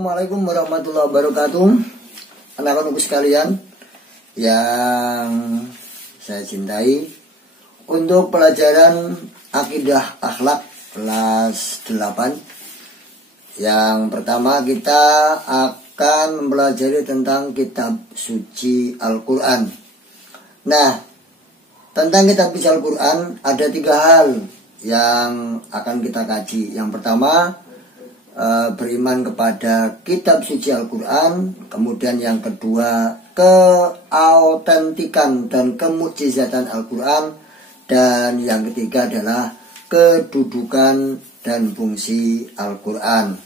Assalamualaikum warahmatullahi wabarakatuh. Anak-anakku sekalian yang saya cintai, untuk pelajaran Akidah Akhlak kelas 8, yang pertama kita akan mempelajari tentang kitab suci Al-Quran. Nah, tentang kitab suci Al-Quran ada 3 hal yang akan kita kaji. Yang pertama, beriman kepada kitab suci Al-Quran. Kemudian yang kedua, keautentikan dan kemukjizatan Al-Quran. Dan yang ketiga adalah kedudukan dan fungsi Al-Quran.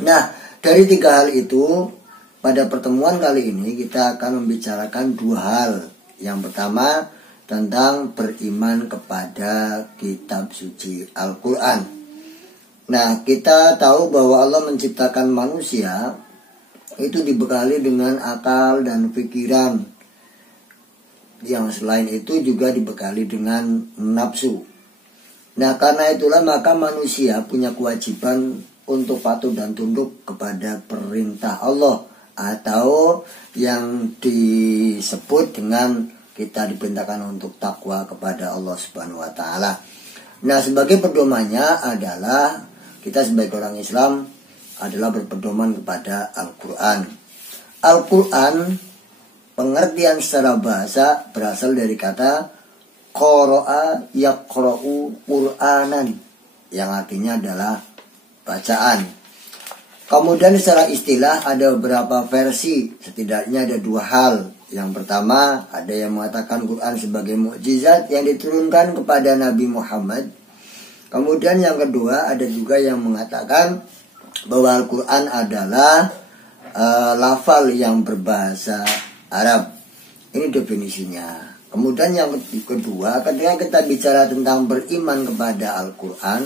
Nah, dari 3 hal itu, pada pertemuan kali ini kita akan membicarakan 2 hal. Yang pertama, tentang beriman kepada kitab suci Al-Quran. Nah, kita tahu bahwa Allah menciptakan manusia itu dibekali dengan akal dan pikiran. Yang selain itu juga dibekali dengan nafsu. Nah, karena itulah maka manusia punya kewajiban untuk patuh dan tunduk kepada perintah Allah, atau yang disebut dengan kita diperintahkan untuk takwa kepada Allah Subhanahu wa taala. Nah, sebagai pedomannya adalah kita sebagai orang Islam adalah berpedoman kepada Al-Quran. Al-Quran, pengertian secara bahasa berasal dari kata qara'a yaqra'u Qur'anan, yang artinya adalah bacaan. Kemudian secara istilah ada beberapa versi, setidaknya ada 2 hal. Yang pertama, ada yang mengatakan Quran sebagai mukjizat yang diturunkan kepada Nabi Muhammad. Kemudian yang kedua, ada juga yang mengatakan bahwa Al-Quran adalah lafal yang berbahasa Arab. Ini definisinya. Kemudian yang kedua, ketika kita bicara tentang beriman kepada Al-Quran,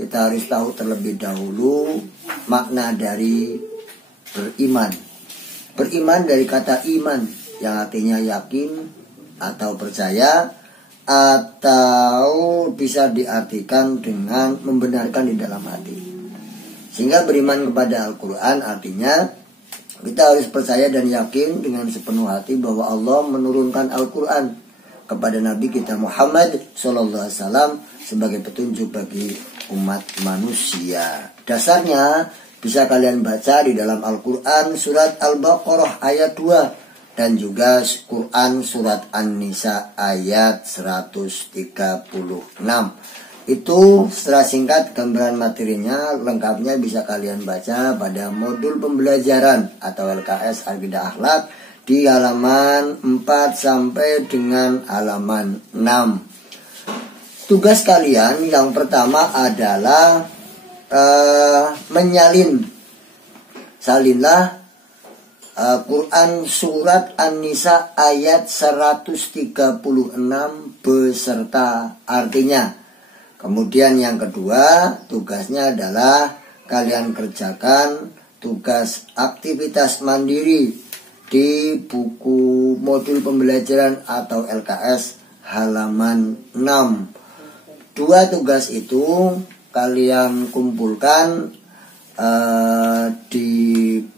kita harus tahu terlebih dahulu makna dari beriman. Beriman dari kata iman, yang artinya yakin atau percaya, atau bisa diartikan dengan membenarkan di dalam hati. Sehingga beriman kepada Al-Quran artinya kita harus percaya dan yakin dengan sepenuh hati bahwa Allah menurunkan Al-Quran kepada Nabi kita Muhammad SAW sebagai petunjuk bagi umat manusia. Dasarnya bisa kalian baca di dalam Al-Quran surat Al-Baqarah ayat 2 dan juga Quran surat An-Nisa ayat 136. Itu secara singkat gambaran materinya, lengkapnya bisa kalian baca pada modul pembelajaran atau LKS Akidah Akhlak di halaman 4 sampai dengan halaman 6. Tugas kalian yang pertama adalah salinlah Quran surat An-Nisa ayat 136 beserta artinya. Kemudian yang kedua, tugasnya adalah kalian kerjakan tugas aktivitas mandiri di buku modul pembelajaran atau LKS halaman 6. 2 tugas itu kalian kumpulkan di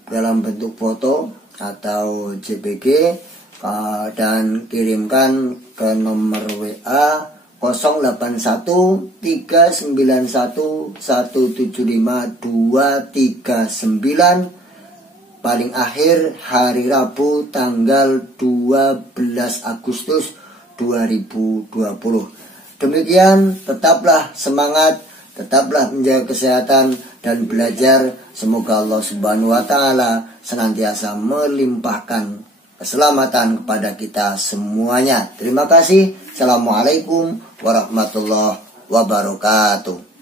dalam bentuk foto atau JPG dan kirimkan ke nomor WA 081391752239 paling akhir hari Rabu tanggal 12 Agustus 2020. Demikian, tetaplah semangat, tetaplah menjaga kesehatan dan belajar. Semoga Allah Subhanahu wa taala senantiasa melimpahkan keselamatan kepada kita semuanya. Terima kasih. Assalamualaikum warahmatullahi wabarakatuh.